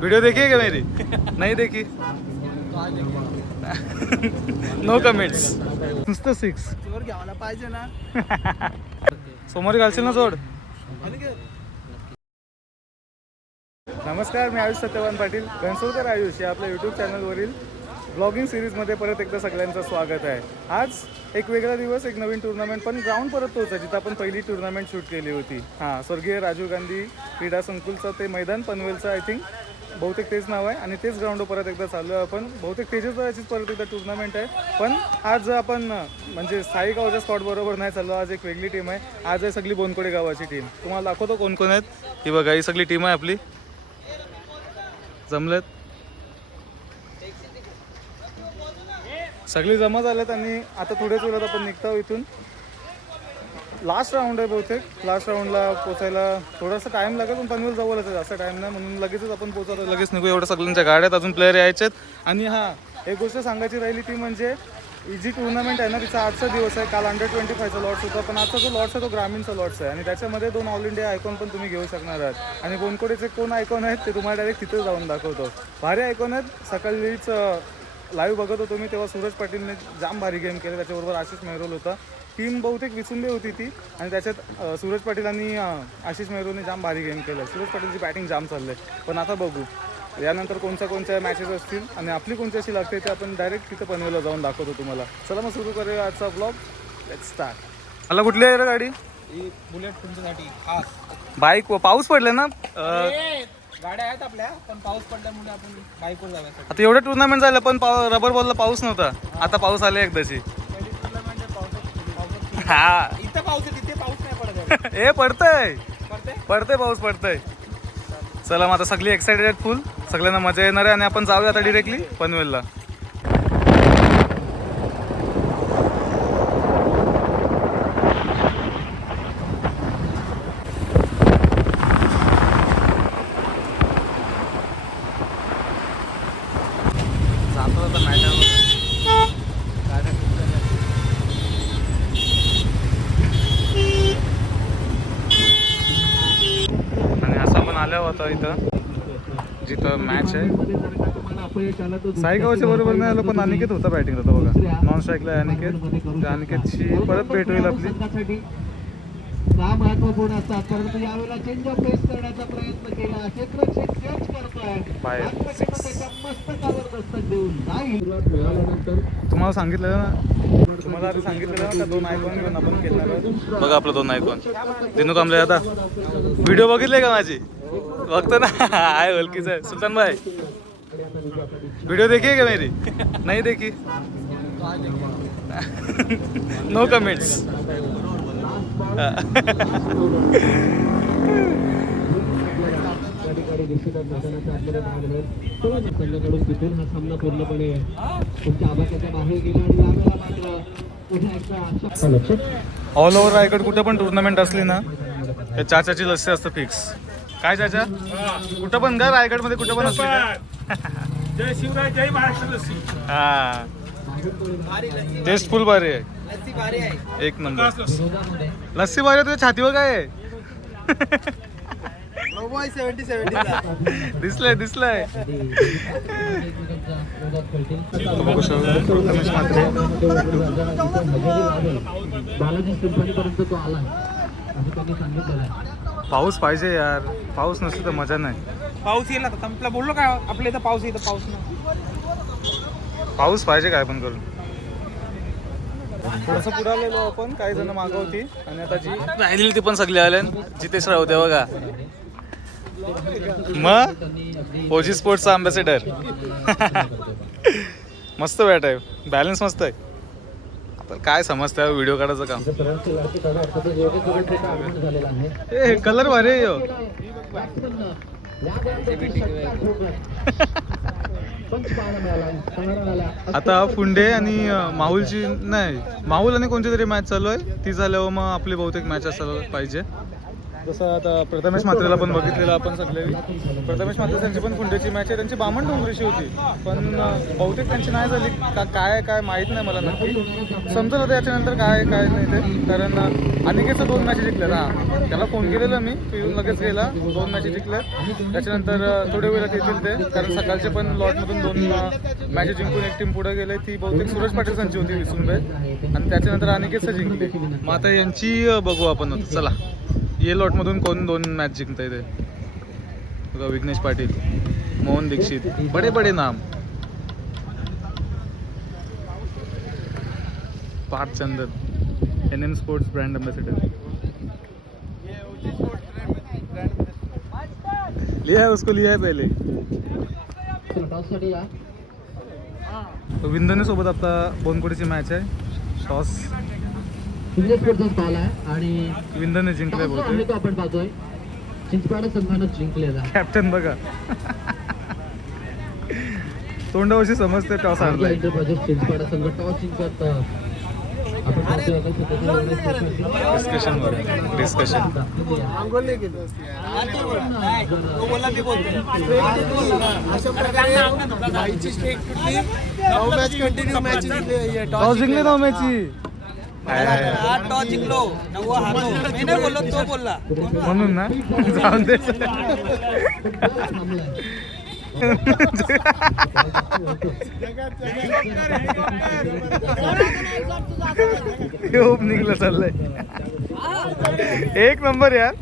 Video देखी क्या मेरी? नहीं देखी. No comments. नुसतं 6 घ्यायला पाहिजे ना. सोमवारी घालशील ना जोड. नमस्कार, मी आयुष सत्यवान पाटील. घनसोलकर आयुष या आपल्या यूट्यूब चॅनलवरील ब्लॉगिंग सिरीजमध्ये परत एकदा सगळ्यांचं स्वागत आहे. आज एक वेगळा दिवस, एक नवीन टुर्नामेंट, पण ग्राउंड परत तोच आहे जिथं आपण पहिली टुर्नामेंट शूट केली होती. हां, स्वर्गीय राजीव गांधी क्रीडा संकुलचं ते मैदान पनवेलचं, आय थिंक बहुतेक तेच नाव आहे. आणि तेच ग्राउंडवर परत एकदा चालू आहे आपण. बहुतेक तेजसवर याचीच परत एकदा टुर्नामेंट आहे. पण आज आपण म्हणजे स्थायी गावच्या स्पॉट बरोबर नाही चाललो. आज एक वेगळी टीम आहे. आज आहे सगळी बोनकोडे गावाची टीम. तुम्हाला दाखवतो कोण कोण आहेत. ही बघा, ही सगळी टीम आहे आपली. जमलेत सगळी जमा झाल्यात आणि आता थोड्याच वेळात आपण निघतो इथून. लास्ट राऊंड आहे बहुतेक. लास्ट राऊंडला पोचायला थोडासा टाईम लागेल, पण पनवेल जवळच आहे, जास्त टाईम नाही, म्हणून लगेचच आपण पोहोचतो. लगेच निघू. एवढ्या सगळ्यांच्या गाड्यात अजून प्लेयर यायचे आहेत. आणि हां, एक गोष्ट सांगायची राहिली ती म्हणजे जी टुर्नामेंट आहे ना, तिचा आजचा दिवस आहे. काल अंडर-25चा लॉट्स होता, पण आजचा जो लॉट्स आहे तो ग्रामीणचा लॉट्स आहे. आणि त्याच्यामध्ये 2 ऑल इंडिया आयकॉन पण तुम्ही घेऊ शकणार आहात. आणि बोनकोडेचे कोण आयकॉन आहेत ते तुम्हाला डायरेक्ट तिथे जाऊन दाखवतो. भारी आयकॉन आहेत. सकाळीच लाईव्ह बघत होतो मी, तेव्हा सूरज पाटीलने जाम भारी गेम केले. त्याच्याबरोबर आशिष मेहरोल होता. टीम बहुतेक विसुंबे होती ती, आणि त्याच्यात सूरज पाटील आणि आशिष मेहरोलने जाम भारी गेम केलं. सूरज पाटीलची बॅटिंग जाम चाललं आहे. पण आता बघू यानंतर कोणत्या मॅचेस असतील आणि आपली कोणत्याशी लागते ते आपण डायरेक्ट तिथं पनवेलला जाऊन दाखवतो तुम्हाला. चला मग सुरू करूया आजचा ब्लॉग. Let's start. मला कुठली आहे रे गाडी? बुलेट तुमच्यासाठी खास. बाईक. पाऊस पडले ना. गाड्या आहेत आपल्या, पण पाऊस पडल्यामुळे आपण बाईकवर जाऊया. आता एवढं टुर्नामेंट झालं पण रबर बॉलला पाऊस नव्हता. आता पाऊस आले एकदाची. पहिली टुर्नामेंट पाऊस. हा, इथं पाऊस आहे, तिथे पाऊस नाही पडत. हे पडतंय पडते पाऊस पडतंय. चला मग आता सगळी एक्साइटेड आहेत फुल. सगळ्यांना मजा येणार आहे आणि आपण जाऊया आता डिरेक्टली पनवेलला. आणि असं आपण आलो होतो इथं जिथं मॅच आहे. साईगावच्या बरोबर नाही आलो, पण अनिकेत होता बॅटिंग होता बघा. नॉन स्ट्राईकला अनिकेत. अनिकेतची परत भेट होईल आपली. महत्वपूर्ण असतात, परंतु यावेळेला चेंज ऑफ पेस करण्याचा प्रयत्न केला. क्षेत्ररक्षक कॅच करतोय. मस्तकावर दस्तक देऊन जाईल. तुम्हाला सांगितलेलं ना, तुम्हाला आधी सांगितलेलं ना, 2 आयकॉन घेऊन आपण खेळणार. बघा आपलं 2 आयकॉन. दिनू कांबळे. आता व्हिडिओ बघितले का माझी? बघतो ना. आहे ओळखीचं आहे. सुलतान भाई, वीडियो देखी क्या मेरी? नहीं देखी. No comments. All over Raigad कुठं पण टुर्नामेंट असली ना, त्या चाचाची लस्सी असतं फिक्स. काय चाचा? कुठं पण का रायगडमध्ये कुठं पण असली का? जय शिवराय, जय महाराष्ट्र लस्सी. हा, टेस्ट फुल भारी आहे. लस्सी भारी आहे, एक नंबर. लस्सी भारी. तुझ्या छातीवर काय आहे? दिसलंय. बघू शकतो रमेश म्हात्रे. पाऊस पाहिजे यार. पाऊस नसतो तर मजा नाही. पाऊस येईल आता. संपला बोललो काय आपल्या इथं पाऊस येतं. पाऊस नाही. पाऊस पाहिजे काय पण करून. थोडंसं पुढे आलेलो आपण. काही जण मागं होती आणि आता जी राहिलेली ती पण सगळी आले. जितेश राव होते बघा. मग ओजी स्पोर्ट्सचा अँबॅसेडर. मस्त बॅट आहे. बॅलन्स मस्त आहे. आता काय समजतं व्हिडिओ काढायचं काम. ए कलर भारी आहे. आता फुंडे आणि माहुलची नाही, माहुल आणि कोणती तरी मॅच चालू आहे. ती झाल्यावर मग आपली बहुतेक मॅच असायला पाहिजे. जसं आता प्रथमेश म्हात्रेला पण बघितलेलं आपण सगळे. प्रथमेश म्हात्रे त्यांची पण खुंडेची मॅच आहे, त्यांची बामण डोंगरीची होती, पण बहुतेक त्यांची नाही झाली काय माहीत नाही मला नक्की. समजत होतं याच्यानंतर काय नाही ते, कारण अनिकेतचं 2 मॅचेस जिंकल्यात. हां, त्याला फोन केलेला मी, तो येऊन लगेच गेला. 2 मॅचेस जिंकल्यात, त्याच्यानंतर थोड्या वेळात येतील ते, कारण सकाळचे पण लॉटमधून 2 मॅचेस जिंकून एक टीम पुढे गेले. ती बहुतेक सूरज पाटील संची होती 20 रुपये, आणि त्याच्यानंतर अनिकेतचं जिंकली. मग आता यांची बघू आपण आता. चला, ये लॉटमधून कोण 2 मॅच जिंकता येते बघा. विघ्नेश पाटील, मोहन दीक्षित, बडे नाम. पार्थ चंदन, NM स्पोर्ट्स ब्रांड एम्बेसडर. लिया है उसको, लिया है पहले. विंदने सोबत आता बोनकोडीची मॅच आहे. टॉस कॉल आहे आणि विंदने जिंकलाय बोलतोय. तो आपण पाहतोय चिंचपाडा संघानं जिंकलेला. कॅप्टन बघा, तोंडावशी समजते टॉस हारलाय. चिंचपाडा संघ टॉस जिंकत आपण पाहतोय डिस्कशन टॉस जिंकले 9 मॅची. टॉस जिंकलो 9 हारलो. मी नाही बोललो, तो बोलला म्हणून ना, जाऊन दे. निघलं चाललंय. 1 नंबर यार.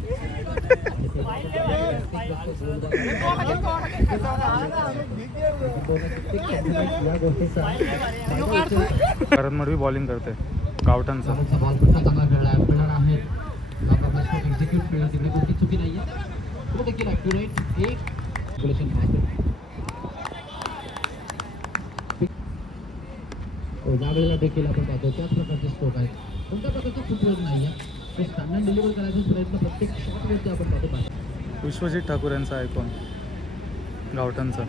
करण मडवी बॉलिंग करते गावठाणचं. ज्यावेळेला देखील आपण पाहतो त्याच प्रकारचे स्ट्रोक आहेत. कोणत्या प्रकारचा फुटवर्क नाही आहे, ते स्टँडर्ड डिलिव्हर करायचा प्रयत्न प्रत्येक शॉटवरती आपण पाहतो. विश्वजित ठाकूर यांचा आयकॉन गावठाणचा.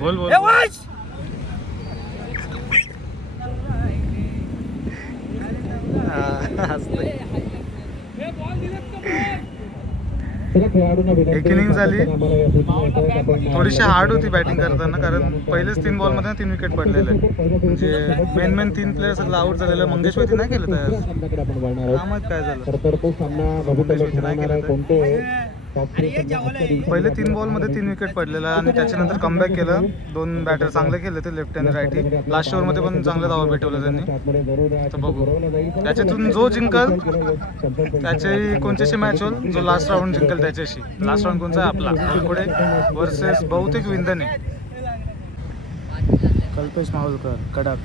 बोल बोल. एक इनिंग झाली, थोडीशी हार्ड होती बॅटिंग करताना, कारण पहिलेच 3 बॉलमध्ये 3 विकेट पडलेले. म्हणजे मेन 3 प्लेयर सगळं आउट झालेलं. मंगेशवरती नाही केलं तयार, काय माहित काय झालं. मंगेशवरती नाही केलं तयार. पहिले 3 बॉलमध्ये 3 विकेट पडलेला, आणि त्याच्यानंतर कमबॅक केलं. 2 बॅटर चांगले केले ते, लेफ्ट आणि राईटी. लास्ट ओव्हरमध्ये पण चांगले धावा भेटवले त्यांनी. तर बघू त्याच्यातून जो जिंकल त्याची कोणत्याशी मॅच होईल, जो लास्ट राऊंड जिंकल त्याच्याशी. लास्ट राऊंड कोणचा आहे आपला, पुढे वर्सेस बहुतेक विंदने. कल्पेश माहुलकर कडक.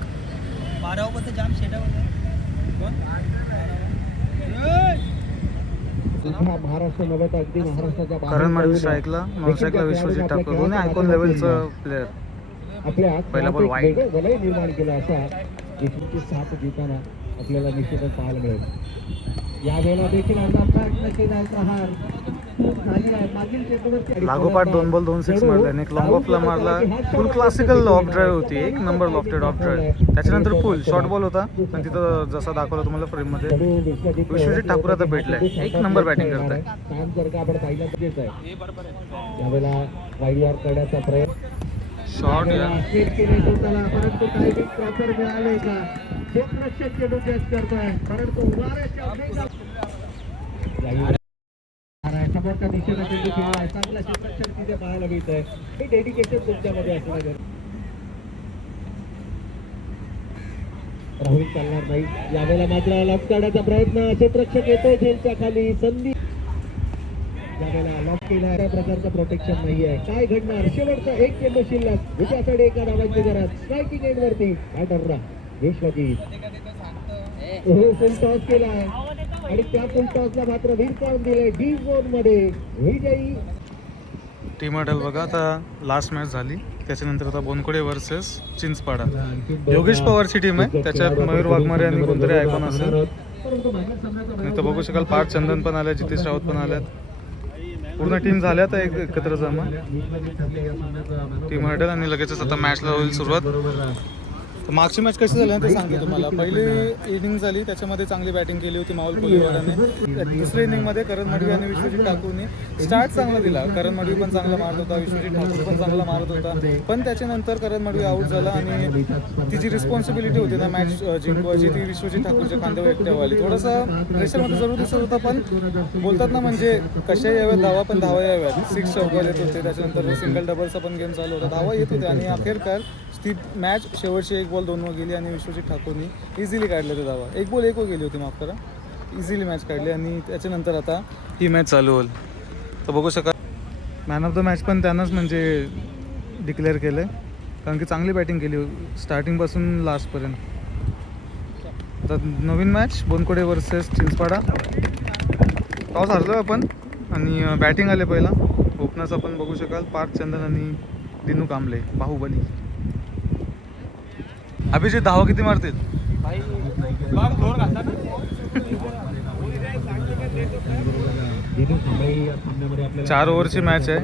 महाराष्ट्र नव्हे तर अगदी महाराष्ट्राच्या करण मडवी स्ट्राईकला, नॉन स्ट्राईकला विश्वजित ठाकूर. दोन्ही आयकॉन लेवलचं प्लेअर. आपल्या पहिला बॉल वाईड. वलय निर्माण केला असा 7 जिंकताना आपल्याला निश्चितच पाहायला मिळेल. यावेळेला देखील लागोपाठ 2 बॉल 2 सिक्स मारले, आणि एक लॉंग ऑफला मारला. फुल क्लासिकल ऑफ ड्राईव्ह होती, 1 नंबर लॉफ्टेड ऑफ ड्राईव्ह. त्याच्यानंतर फुल शॉर्ट बॉल होता, आणि तिथं जसा दाखवला तुम्हाला फ्रेममध्ये, विश्वजित ठाकूर आता भेटलाय. 1 नंबर बॅटिंग करताय. काम जर का आपण पाहिलं तर यावेळेला वाईड यॉर्क करण्याचा प्रयत्न. शॉर्ट या परंतु टायमिंग प्रॉपर मिळाले का, क्षेत्ररक्षक चेंडू कॅच करतोय, परंतु समोरच्या दिशेला चेंडू खेळलाय. चांगला क्षेत्ररक्षक तिथे पाहायला मिळतंय. हे डेडिकेशन तुमच्यामध्ये असणार. राहुल चालणार नाही यावेळेला, मात्र लॉक काढण्याचा प्रयत्न. क्षेत्ररक्षक येतोय झेलच्या खाली. संधी यावेळेला लॉक केला. त्या प्रकारचं प्रोटेक्शन नाहीये. काय घडणार, शेवटचा 1 चेंडू शिल्लक, विजयाकडे एका डावांची गरज. स्ट्रायकिंग एंड वरती बॅटरला विश्वजित फुल टॉस केलाय, आणि त्या फुल टॉसला मात्र वीर पॉईंट दिले. डी झोन मध्ये विजयी टीम अडल. बघा आता लास्ट मॅच झाली, त्याच्यानंतर आता बोनकोडे वर्सेस चिंचपाडा. योगेश पवारची टीम आहे, त्याच्यात मयूर वाघमारे आणि कोणतरी आयकॉन असेल. नाही तर बघू शकाल पार्थ चंदन पण आले, जितेश राऊत पण आल्यात. पूर्ण टीम झाल्या आता एकत्र जमा. टीम अडल, आणि लगेचच आता मॅचला होईल सुरुवात. तर मागची मॅच कशी झाली ना ते सांगते तुम्हाला. पहिली इनिंग झाली त्याच्यामध्ये चांगली बॅटिंग केली होती माहुल कोलीवाडाने. दुसऱ्या इनिंगमध्ये करण मडवी आणि विश्वजित ठाकूरने स्टार्ट चांगला दिला. करण मडवी पण चांगला मारत होता, विश्वजित ठाकूर पण चांगला मारत होता, पण त्याच्यानंतर करण मडवी आऊट झाला आणि तिची रिस्पॉन्सिबिलिटी होती ना मॅच जिंकवायची, ती विश्वजित ठाकूरच्या खांद्यावर एकट्यावर आली. थोडंसं प्रेशरमध्ये जरूर दिसत होतं, पण बोलतात ना म्हणजे कशा याव्यात धावा, पण धावा याव्यात. 6 चौका येत होते, त्याच्यानंतर सिंगल डबलचा पण गेम चालू होता, धावा येत होते आणि अखेरकार ती मॅच शेवटची 1 बॉल 2 वर गेली आणि विश्वजित ठाकूरनी इझिली काढले ते धावा. 1 बॉल 1 वर गेली होती, माफ करा, इझिली मॅच काढली आणि त्याच्यानंतर आता ही मॅच चालू होईल. तर बघू शकाल मॅन ऑफ द मॅच पण त्यांनाच म्हणजे डिक्लेअर केलं आहे, कारण की चांगली बॅटिंग केली स्टार्टिंगपासून लास्टपर्यंत. आता नवीन मॅच बोनकोडे वर्सेस चिंचपाडा. टॉस हारलो आपण आणि बॅटिंग आले पहिला. ओपनर्स आपण बघू शकाल पार्थ चंदन आणि दिनू कांबळे, बाहुबली. अभिजित धावा किती मारतील? 4 ओव्हरची मॅच आहे,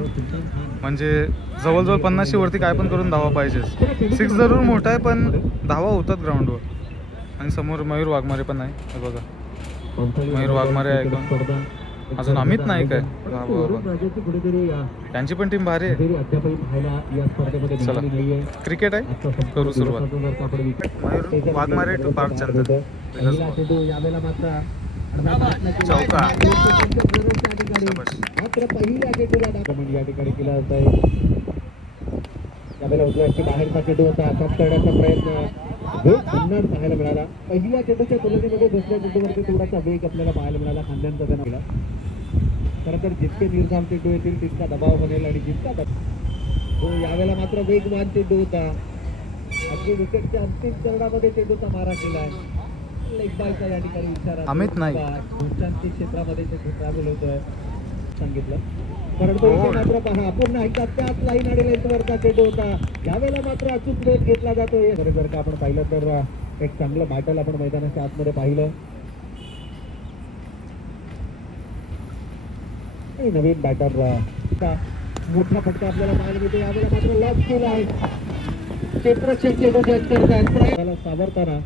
म्हणजे जवळजवळ 50 वरती काय पण करून धावा पाहिजेच. 6 जरूर मोठा आहे पण धावा होतात ग्राउंडवर. आणि समोर मयूर वाघमारे पण आहे, हे बघा मयूर वाघमारे आहे का, अजून अमित नाईक आहे. त्यांची पण टीम भारी आहे. चला क्रिकेट आहे, करू सुरुवात. मयूर वाघमारे टू पार्थ चंदन, चौका. या ठिकाणी केला होता. त्यावेळेला उजव्याची बाहेरचा चेंडू होता, टॉप करण्याचा प्रयत्न सुंदर पाहायला मिळाला. पहिल्या चेंडूच्या तुलनेमध्ये दुसऱ्या चेंडूवरती थोडासा वेग आपल्याला पाहायला मिळाला, खांद्यांचा त्यांना मिळाला. खरं तर जितके निर्धाम चेंडू येतील तितका दबाव बनेल आणि जितका तो यावेळेला मात्र वेगवान चेंडू होता. अगदी विकेटच्या अंतिम चरणामध्ये चेंडूचा मारा केलाय. लेग बायचा या ठिकाणी इशारा अमित नाईक गोष्टांच्या क्षेत्रामध्ये ते ट्रॅव्हल होतोय सांगितलं. परंतु मात्र पहा पुन्हा एकदा त्याच लाईन आणि लेंथवरचा चेंडू होता. यावेळेला मात्र अचूक वेध घेतला जातोय. जर का आपण पाहिलं तर एक चांगलं बॅटल आपण मैदानाच्या आतमध्ये पाहिलं. नवीन बॅटर मोठा फटका आपल्याला पाहायला मिळतो. यावेळेला मात्र लॉक केला आहे. क्षेत्ररक्षक चेंडू जज करतायत सावरताना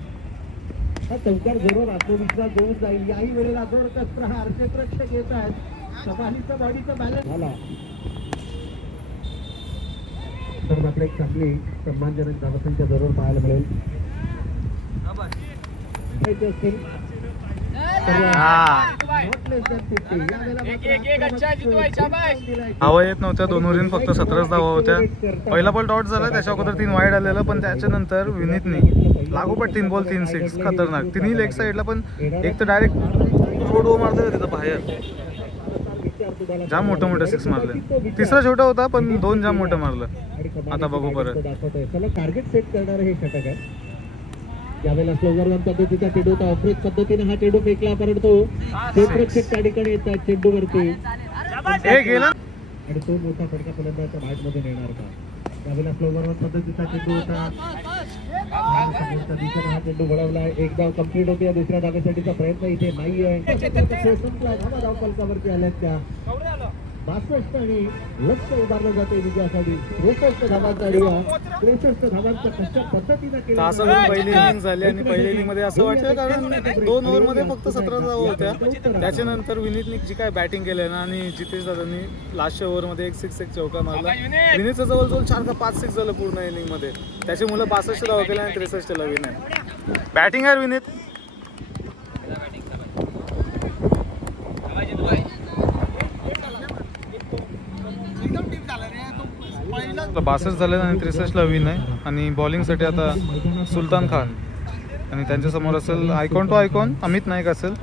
हा चौकार जरूर आत्मविश्वास देऊन जाईल. याही वेळेला जोरदार प्रहार क्षेत्ररक्षक येत आहेत. समाधीचा बॉडीचा बॅलन्स झाला तर मात्र एक चांगली सन्मानजनक धावसंख्या जरूर पाहायला मिळेल. धावा येत नव्हत्या, 2 ओव्हरीत फक्त 17 धावा होत्या. पहिला बॉल डॉट झाला, त्याच्या अगोदर 3 वाईड आलेलं, पण त्याच्यानंतर विनीतने लागोपाठ 3 बॉल 3 सिक्स खतरनाक. तिन्ही लेग साईडला, पण एक तर डायरेक्ट रोड मारता तिथं बाहेर. जाम मोठं मोठं 6 मारलं. तिसरा छोटा होता पण 2 जाम मोठं मारलं. आता बघू परत. टार्गेट सेट करणारं हे षटक आहे. यावेळेला स्लोवर वन पद्धतीचा चेंडू होता. ऑफरेज पद्धतीने हा चेंडू फेकला, परंतु क्षेत्ररक्षक त्या ठिकाणी येतात चेंडूवरती आणि तो मोठा फटका फलंदाजाच्या बॅटमध्ये नेणार का. त्यावेळेला स्लोवर वन पद्धतीचा चेंडू होता. दिशेने हा चेंडू वळवला. एक धाव कंप्लीट होते. दुसऱ्या धावेसाठीचा प्रयत्न इथे नाहीये. धाव फलकावरती आल्यात त्या 62 आणि लक्ष उभारलं जाते विजयासाठी. 63 धावांचा 63 धावांचा कशा पद्धतीने केला. असं पहिली इनिंग झाली आणि पहिल्या इनिंग मध्ये असं वाटलं, कारण 2 ओव्हरमध्ये फक्त 17 धावा होत्या. त्याच्यानंतर विनीतने जी काय बॅटिंग केली ना आणि जितेश दादांनी लास्टच्या ओव्हरमध्ये 1 6 1 चौका मारला. विनीतचं जवळजवळ 4 का 5 6 झालं पूर्ण इनिंगमध्ये. त्याची मुलं 62 धावा केल्या आणि 63 ला विन आहे. बॅटिंग आहे विनीत. 62 झाले आणि 63 ला विन आहे. आणि बॉलिंगसाठी आता सुलतान खान आणि त्यांच्यासमोर असेल icon to icon Amit Naik असेल.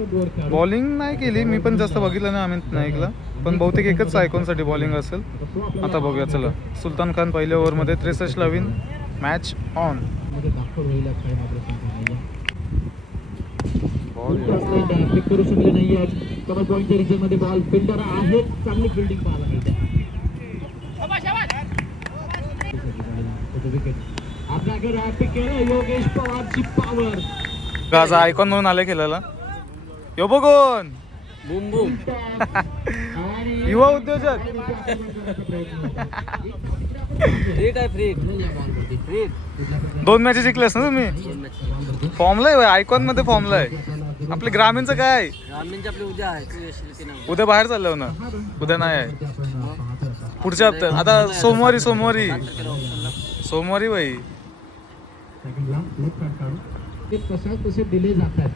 बॉलिंग नाही केली मी, पण जास्त बघितलं नाही अमित नाईकला, पण बहुतेक एकच आयकॉनसाठी बॉलिंग असेल. आता बघूया चला. सुलतान खान पहिल्या ओव्हरमध्ये 63 ला विन. Match on. करू शकले नाहीये. कव्हर पॉईंटच्या रिजनमध्ये बॉल फिल्डर आहेत. चांगली फिल्डिंग पाहायला मिळते. योगेश पवारची पॉवर आज आयकॉन म्हणून आले खेळायला. यो बघून बूम बूम युवा उद्योजक. 2 मॅचेस जिंकलेस ना तुम्ही? फॉर्मला आहे आयकॉन मध्ये फॉर्मला आहे. आपले ग्रामीणचं काय? उद्या आहे तू येशील की नाही? उद्या बाहेर चाललो ना. उद्या नाही आहे, पुढच्या हप्त्यात. आता सोमवारी भाई. ते कशा कसे दिले जातात.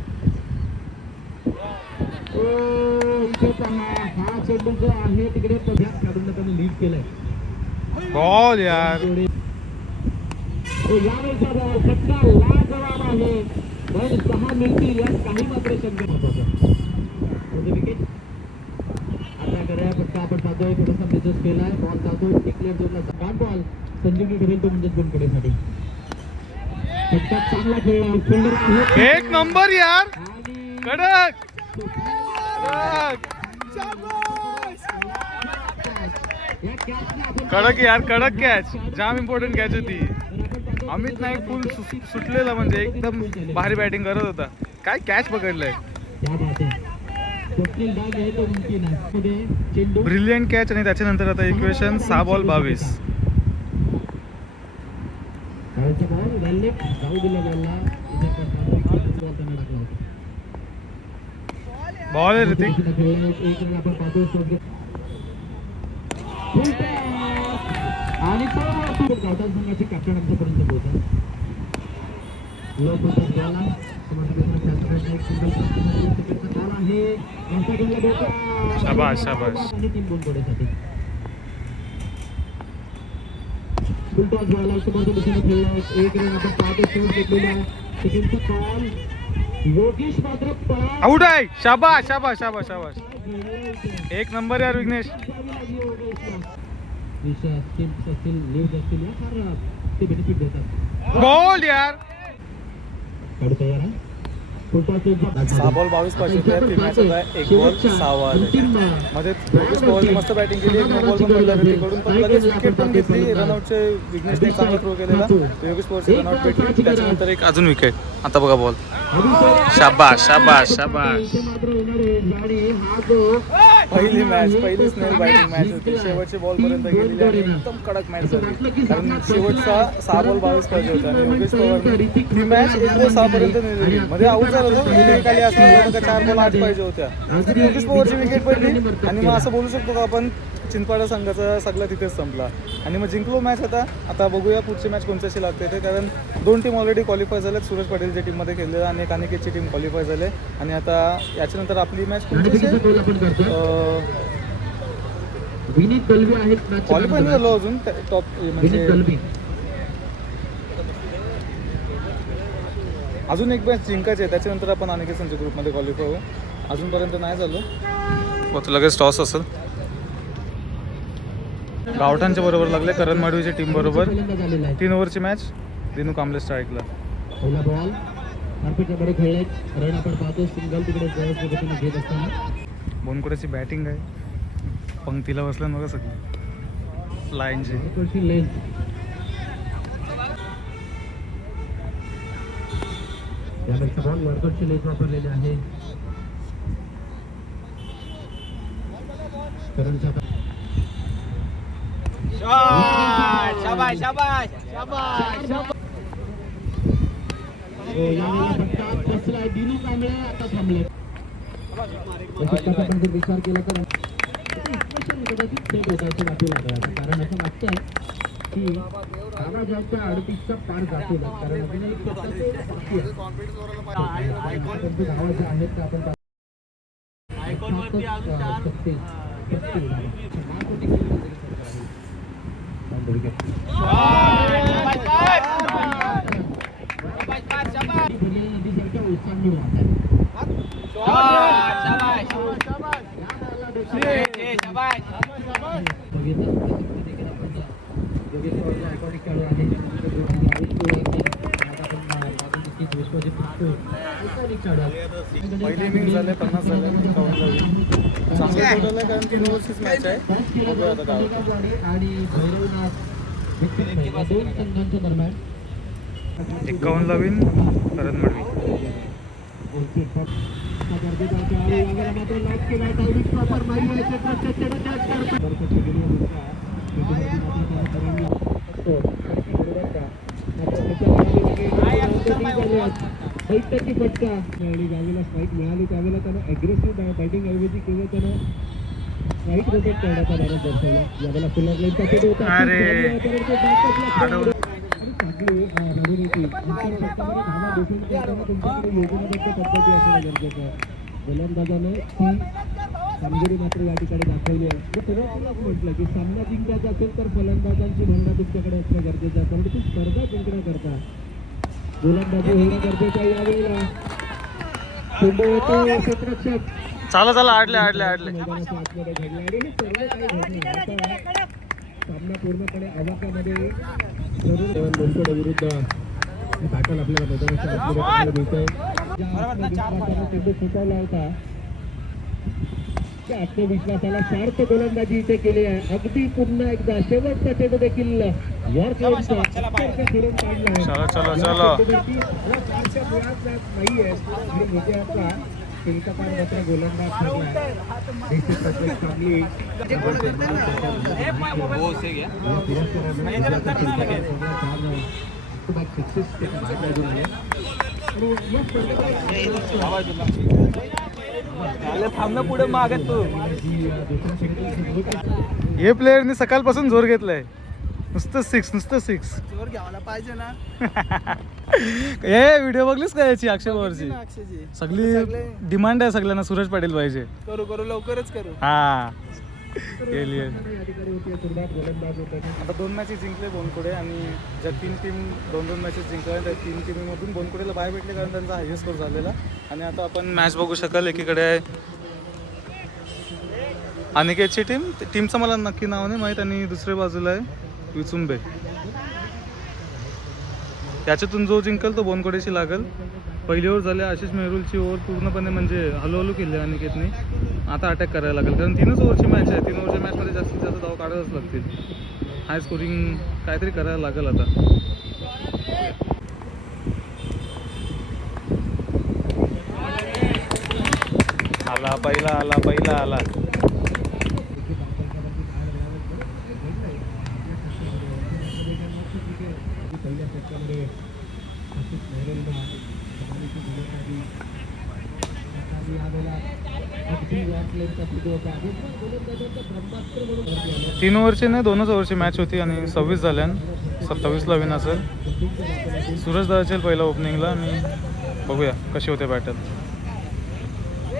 इथे पहा, हा चेंडू जो आहे तिकडे पगार काढून त्याने लीड केलाय. बॉल यार. यावेळेचा बॉल फटका लाजवाब आहे. पण 6 मिळतील यात काही मात्र शंका महत्वाचा. विकेट आता करूया फटका आपण पाहतोय थोडासा मेसेज केलाय. बॉल जातो डिक्लेअर जोडला जातो. बॉल संजीवनी करेल तो म्हणजे गोलकडेसाठी. फटका चांगला खेळला. फिल्डर आहे 1 नंबर यार. कडक कडक यार, कडक कॅच. जाम इम्पॉर्टंट कॅच होती. अमित नाईक फुल सुटलेला, म्हणजे एकदम भारी बॅटिंग करत होता. काय कॅच पकडलंय. Brilliant catch. आणि त्याच्यानंतर आता इक्वेशन 6 बॉल 22. बॉल आहे ऋतिक. आणि तो गावठाण संघाचे कॅप्टन आमच्यापर्यंत पोहोचला. शाबाश शाबाश. आणि 3 गुण थोड्यासाठी फुलटॉस बॉल समोरच्या दिशेने खेळला. 1 रन आपण पाहतो. शॉट घेतलेला सेकंडचा कॉल. योगेश मात्र पळा आउट आहे. शाबाश शाबाश शाबाश शाबाश. 1 नंबर यार विघ्नेश. बॉल यार. 6 बॉल 22 पाहिजे. मॅच होता 1 बॉल 6 मध्ये. योगेश पवारने मस्त बॅटिंग केली. 1 बॉल पण पडला ऋतिककडून, पण लगेच विकेट पण घेतली. रनआउटचे विघ्नेशने चांगला थ्रो केलेला. योगेश पवारची रनआउट भेटली. त्याच्यानंतर एक अजून विकेट. आता बघा बॉल. शाबाश शाबाश शाबाश. पहिली मॅच, पहिली स्नेल बॅटिंग मॅच होती. शेवटचे बॉल पर्यंत गेलेली आणि एकदम कडक मॅच झाली. कारण शेवटचा 6 बॉल 22 पाहिजे होता आणि योगेश पवारने ही मॅच 1 बॉल 6 पर्यंत नेलेली. मध्ये आऊट झाला होतो. खाली असणार 4 बॉल 8 पाहिजे होत्या. योगेश पवारची विकेट पडली आणि मग असं बोलू शकतो का आपण चिंचपाडा संघाचा सगळा तिथेच संपला आणि मग जिंकलो मॅच. आता बघूया पुढची मॅच कोणत्याशी लागते ते. कारण 2 टीम ऑलरेडी क्वालिफाय झाल्यात. सूरज पाटीलच्या टीममध्ये खेळले आणि एक अनिकेतची टीम क्वालिफाय झाले. आणि आता याच्यानंतर आपली मॅच क्वालिफाय नाही झालो अजून टॉप, म्हणजे अजून एक मॅच जिंकायची आहे. त्याच्यानंतर आपण अनिकेत संघ ग्रुपमध्ये क्वालिफाय होऊ. अजूनपर्यंत नाही झालो. लगेच टॉस असेल. गावठाणच्या बरोबर लागले. करण माडवीच्या टीम बरोबर 3 ओव्हरची मॅच. दिनू कांबळे स्ट्राईकला. पहिला बॉल मार्केटमध्ये खेळले. रन आपण पाहतो. सिंगल तिकडे जवळ घेत असताना बोनकुड्याची बॅटिंग आहे. पंक्तीला बसलं बघा सगळं लाईनची. त्यापेक्षा बॉल वर्कआउटची लेस वापरलेली आहे. करणचा शाबाश शाबाश शाबाश. दिनू कांबळे आता थांबले. आपण जर विचार केला तर कारण असं वाटतंय की कामाच्या 38चा पार जातो. कारण गाव जे आहेत ते आपण पहिली इनिंग झाले 50 झाले. चांगलं टोटल आहे कारण 3 ओव्हरचीच मॅच आहे. बघूया आता काय होतं. आणि भैरवनाथ 2 संघांच्या दरम्यान 51 विन करण माडवी. बैठकी फटका आणि ज्यावेळेला स्ट्राईक मिळाली त्यावेळेला त्यानं अग्रेसिव्ह बॅटिंग ऐवजी केलं त्यानं स्ट्राईक रोटेट करण्याचा नाराज दर्शवला. यावेळेला फुलर लेनचा चेंडू होता. अरे. चांगली रणनीती अंतर षटकामध्ये धावा देखील करताना तुमच्याकडे योजनाबद्ध पद्धती असणं गरजेचं आहे. गोलंदाजाने ती कामगिरी मात्र या ठिकाणी दाखवली आहे. मी सुरुवातीलाच म्हटलं की सामना जिंकायचा असेल तर फलंदाजांची भरणा तुमच्याकडे असणं गरजेचं आहे. परंतु स्पर्धा जिंकण्याकरता गोलंदाजी होणं गरजेचं आहे. यावेळेला चेंडू येतो क्षेत्ररक्षक चला चला आडले मैदानाच्या आतमध्ये घडला आणि हे सर्व काही घडलं. आता सामना पूर्णपणे आवाकामध्ये बनसोडे विरुद्ध बॅटल आपल्याला मैदानाच्या आतमध्ये पाहायला मिळतंय. ज्या आत्मविश्वासाने चेंडू फेकावला होता त्या आत्मविश्वासाला सार्थ गोलंदाजी इथे केली आहे. अगदी पुन्हा एकदा शेवटचा चेंडू देखील यॉर्क लेनचा अक्षरशः खेळून काढला आहे. चलो नाहीये आणि विजयाचा शिल्पकार मात्र गोलंदाज ठरलाय. निश्चितच चांगली पुढे मागत तू हे प्लेयरनी सकाळपासून जोर घेतलाय. नुसतं सिक्स जोर घ्यायला पाहिजे ना. हे व्हिडिओ बघलीस का याची अक्षय पवारची? अक्षयजी सगळी डिमांड आहे सगळ्यांना सूरज पाटील पाहिजे. करू लवकरच करू. हा केली गोलंदाज होता. आता 2 मॅचेस जिंकले बोनकुडे आणि ज्या 3 टीम 2-2 मॅचेस जिंकल्या त्या 3 टीममधून बोनकुडेला बाय भेटले कारण त्यांचा हायस्ट स्कोर झालेला. आणि आता आपण मॅच बघू शकाल. एकीकडे आहे अनिकेतची टीमचं मला नक्की नाव नाही माहीत आणि दुसऱ्या बाजूला आहे विचुंबे. त्याच्यातून जो जिंकल तो बोनकुडेशी लागल. पहिली ओव्हर झाली आशिष मेहरुलची ओव्हर पूर्णपणे म्हणजे हलवलू केली अनिकेतने. आता अटॅक करायला लागेल कारण 3च ओव्हरची मॅच आहे. 3 ओव्हरच्या मॅचमध्ये जास्तीत जास्त धाव काढायलाच लागतील. हाय स्कोरिंग काहीतरी करायला लागेल आता. आला पहिला. पहिल्या षटकामध्ये आशिष मेहरुलला कमालीची गोलंदाजी यावेळेला अगदी यॉर्क लेनचा चेंडू होता. गोलंदाजांचा ब्रह्मास्त्र म्हणून 3 ओव्हरची नाही 2च ओव्हरची मॅच होती आणि 26 झाल्या. 27ला विन असेल. सूरज दादाचेल पहिला ओपनिंगला आणि बघूया कशी होते बॅटल.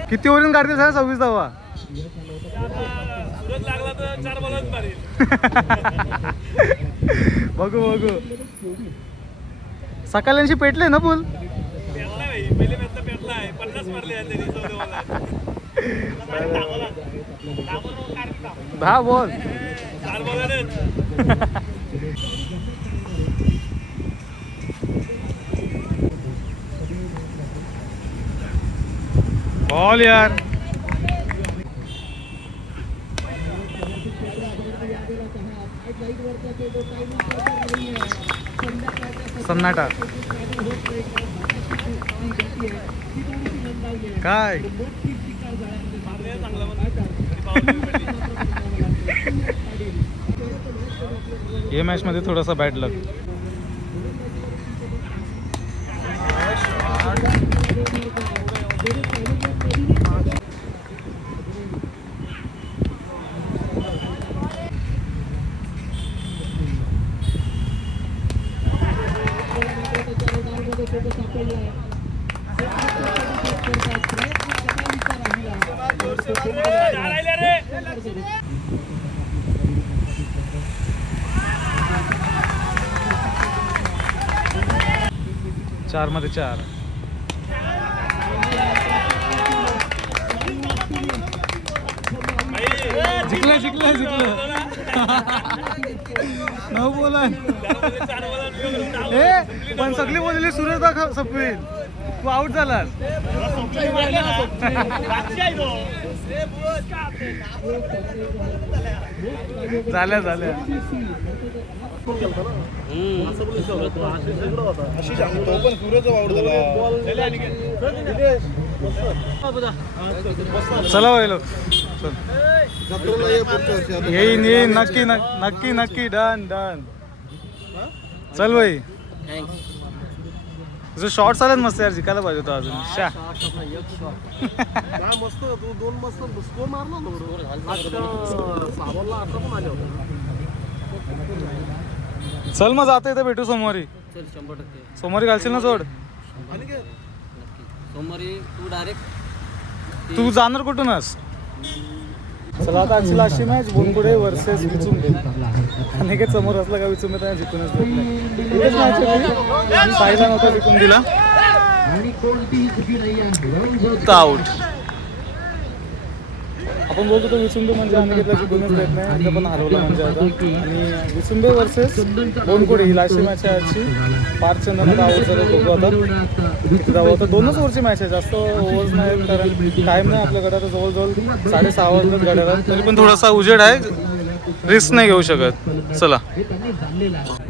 किती ओव्हरीन काढते सर? 26 धावा. बघू सकाळ्यांशी पेटले ना पूल. हा बोल. बॉल यार. सन्नाटा काय ये मॅच मध्ये थोडासा बॅड लक. चार मध्ये 4. जिंकलं न बोला. पण सगळी बोलली सूरज दाखव सपवेल. तू आउट झाला. झाल्या तो पण सूरज आउट झाला. चला व्हायलो येईन येईन नक्की नक्की नक्की डन डन चल भाई तुझं शॉर्ट्स आलेत मस्त यार जिकायला पाहिजे होतं अजून शा मस्त तू 2 मस्त स्कोर मारला ना बरोबर साबरला 8 पण आले होते चल मग जाता इथं भेटू सोमवारी चल 100% सोमवारी घालशील ना सोड आणि काय नक्की सोमवारी तू डायरेक्ट तू जाणार कुठूनच चला आता आजची लास्टची मॅच बोनकुडे वर्सेस विचुंबे आणि काही समोर असला का विचुंबे त्यांना जिंकूनच देत नाही इथेच मॅच होती साईला नव्हता जिंकून दिला आणि कोणतीही चुकी नाही आहे आउट आपण बोलतो तो विचुंबे म्हणजे अनिकेतला जिंकूनच देत नाही इथं पण हरवला म्हणजे आता आणि विचुंबे वर्सेस बोनकुडे ही लास्टची मॅच आहे आजची पार्थ चंदनात आउट झालं बघू आता किती धावा होतं 2च ओव्हरची मॅच आहे जास्त ओव्हर्स नाही कारण टाईम नाही आपल्याकडे आता जवळजवळ 6:30 वाजलेत गाड्याला तरी पण थोडासा उजेड आहे रिस्क नाही घेऊ शकत चला हे त्यांनी जाणलेलं आहे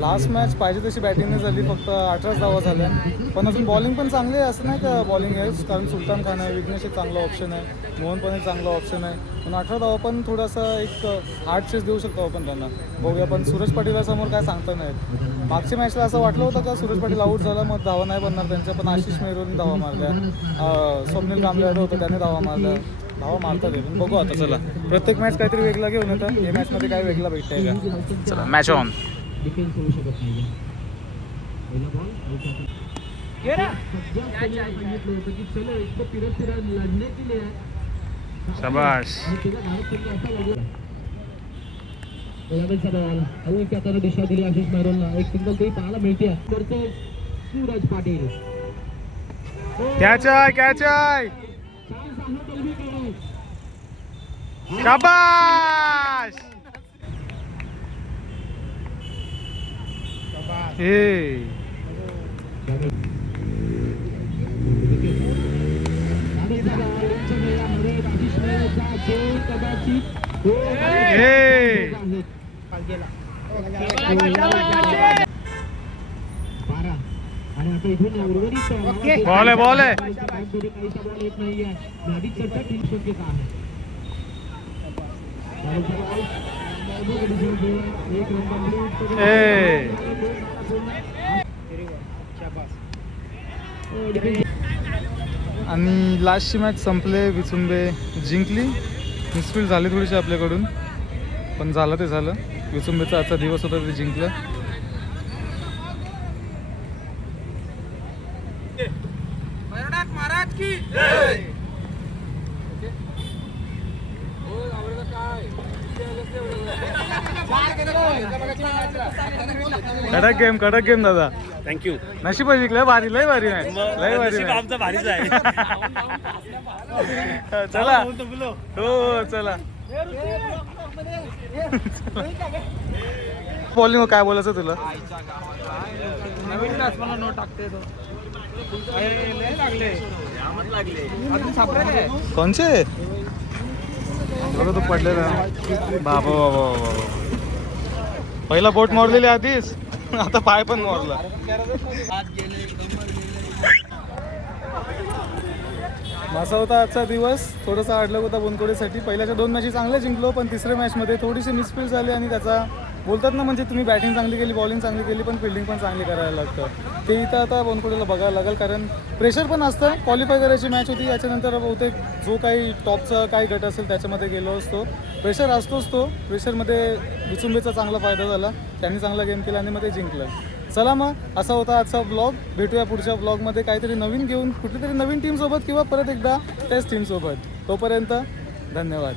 लास्ट मॅच पाहिजे तशी बॅटिंग नाही झाली फक्त 18 धावा झाल्या पण अजून बॉलिंग पण चांगली आहे असं नाही का बॉलिंग आहे कारण सुलतान खान आहे विघ्नेश एक चांगला ऑप्शन आहे मोहन पण एक चांगला ऑप्शन आहे पण 18 धावा पण थोडासा एक 8 चेस देऊ शकतो आपण त्यांना बघूया पण सूरज पाटीलासमोर काय सांगता नाहीत मागच्या मॅचला असं वाटलं होतं का सूरज पाटील आऊट झाला मग धावा नाही बनणार त्यांच्या पण आशिष मेहरून धावा मारल्या स्वप्नील कांबळे होतं त्याने धावा मारल्या धावा मारतात आहे पण बघू आता चला प्रत्येक मॅच काहीतरी वेगळा घेऊन येतं या मॅचमध्ये काय वेगळा भेटतंय का चला मॅच ऑन डिफेन्स होऊ शकत नाही पहिला बॉल सांगितलं होतं की चलो एक फिरत लढणे के लिए शाबाश त्याला दिशा दिली आशिष मेहरोलला एक सिंगल तरी पाहायला मिळते करतो सूरज पाटील कॅच आहे कॅच आहे शाबाश हे आणि आता इथून उर्वरित बॉल आहे बॉल आहे काहीसा बॉल येत नाहीये गाडी चर्चा तीन शक्यता आहे एक आणि लास्टची मॅच संपले विचुंबे जिंकली मिसफील्ड झाली थोडीशी आपल्याकडून पण झालं ते झालं विचुंबेचा आजचा दिवस होता ते जिंकलं महाराज की कडक गेम दादा थँक्यू नशीब जिंकलं भारी लय भारी नाही लय भारी नाही आमचा भारीच आहे चला हो चला बॉलिंग काय बोलायचं तुला नवीन मला नो टाकते तो लय लागले अजून सापडले कोणचे बघा तो पडलेला बाबा बाबा बाबा पहिला बोट मोडलेली आधीच आता पाय पण मोडला असा होता आजचा दिवस थोडासा अडलक होता बोनकोडेसाठी पहिल्याच्या 2 मॅची चांगल्या जिंकलो पण तिसऱ्या मॅचमध्ये थोडीशी मिसफील्ड झाली आणि त्याचा बोलतात ना म्हणजे तुम्ही बॅटिंग चांगली केली बॉलिंग चांगली केली पण फिल्डिंग पण चांगली करायला लागतं ते इथं आता बोनकोडेला बघायला लागेल कारण प्रेशर पण असतं क्वालिफाय करायची मॅच होती याच्यानंतर बहुतेक जो काही टॉपचा काही गट असेल त्याच्यामध्ये गेलो असतो प्रेशर असतोच तो प्रेशरमध्ये विचुंबेचा चांगला फायदा झाला त्यांनी चांगला गेम केला आणि मग ते जिंकलं चला मग असा होता आजचा ब्लॉग भेटूया पुढच्या ब्लॉगमध्ये काहीतरी नवीन घेऊन कुठलीतरी नवीन टीमसोबत किंवा परत एकदा त्याच टीमसोबत तोपर्यंत धन्यवाद